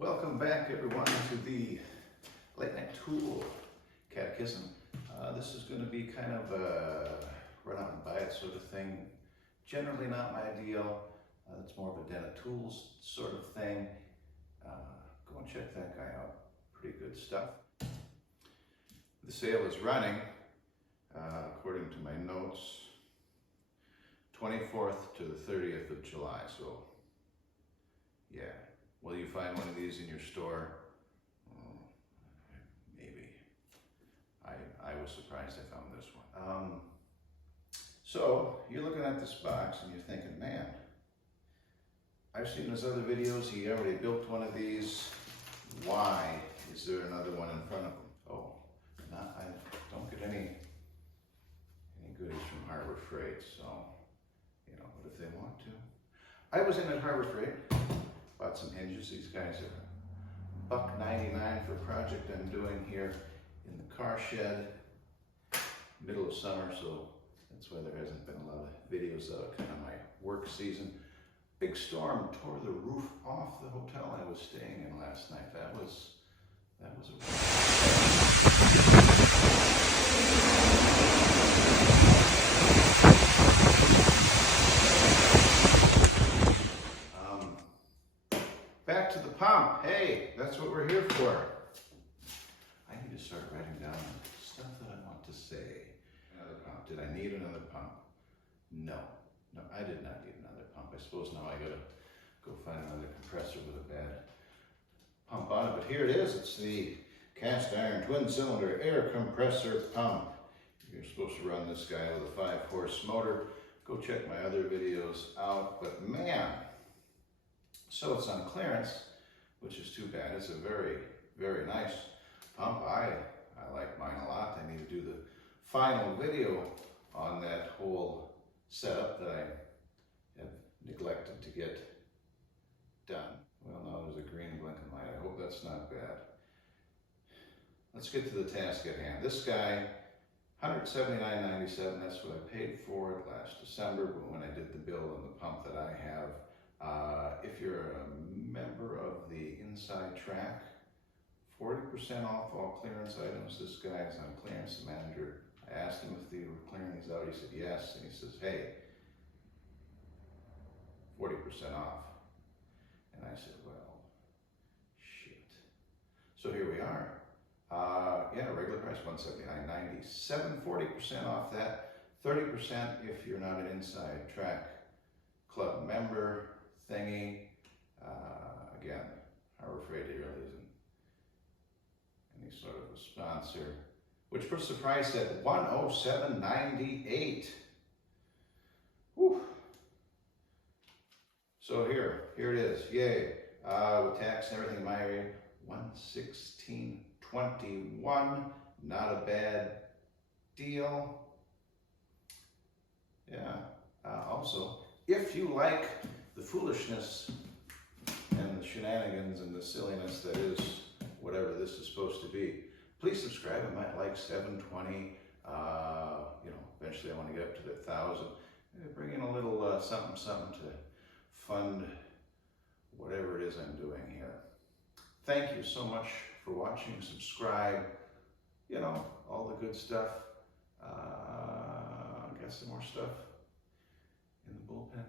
Welcome back, everyone, to the Late Night Tool Catechism. This is going to be kind of a run out and buy it sort of thing. Generally not my deal. It's more of a den of tools sort of thing. Go and check that guy out. Pretty good stuff. The sale is running, according to my notes, 24th to the 30th of July. So, yeah. Will you find one of these in your store? Maybe. I was surprised I found this one. So you're looking at this box and you're thinking, man, I've seen his other videos. He already built one of these. Why is there another one in front of him? Oh, I don't get any goodies from Harbor Freight. So, but if they want to. I was in at Harbor Freight. Bought some hinges. These guys are $1.99 for a project I'm doing here in the car shed. Middle of summer, so that's why there hasn't been a lot of videos of kind of my work season. Big storm tore the roof off the hotel I was staying in last night. That was a Back to the pump. Hey, that's what we're here for. I need to start writing down stuff that I want to say. Another pump. Did I need another pump? No, I did not need another pump. I suppose now I gotta go find another compressor with a bad pump on it. But here it is. It's the cast iron twin cylinder air compressor pump. You're supposed to run this guy with a 5-horse motor. Go check my other videos out. But man, so it's on clearance, which is too bad. It's a very, very nice pump. I like mine a lot. I need to do the final video on that whole setup that I have neglected to get done. Well, now there's a green blinking light. I hope that's not bad. Let's get to the task at hand. This guy, $179.97. That's what I paid for it last December, but when I did the bill on the pump that I have. If you're a member of the Inside Track, 40% off all clearance items. This guy is on clearance, the manager. I asked him if they were clearing these out. He said yes, and he says, hey, 40% off. And I said, well, shit. So here we are. Regular price, $179.97, 40% off that, 30% if you're not an Inside Track Club member thingy. Again, Harbor Freight really isn't any sort of a sponsor, which puts the price at $107.98. Whew. So here it is. Yay! With tax and everything, my area, $116.21. Not a bad deal. Yeah. Also, if you like the foolishness and the shenanigans and the silliness that is whatever this is supposed to be, please subscribe. I might like 720. Eventually I want to get up to the 1,000. Bring in a little something to fund whatever it is I'm doing here. Thank you so much for watching. Subscribe. All the good stuff. Got some more stuff in the bullpen.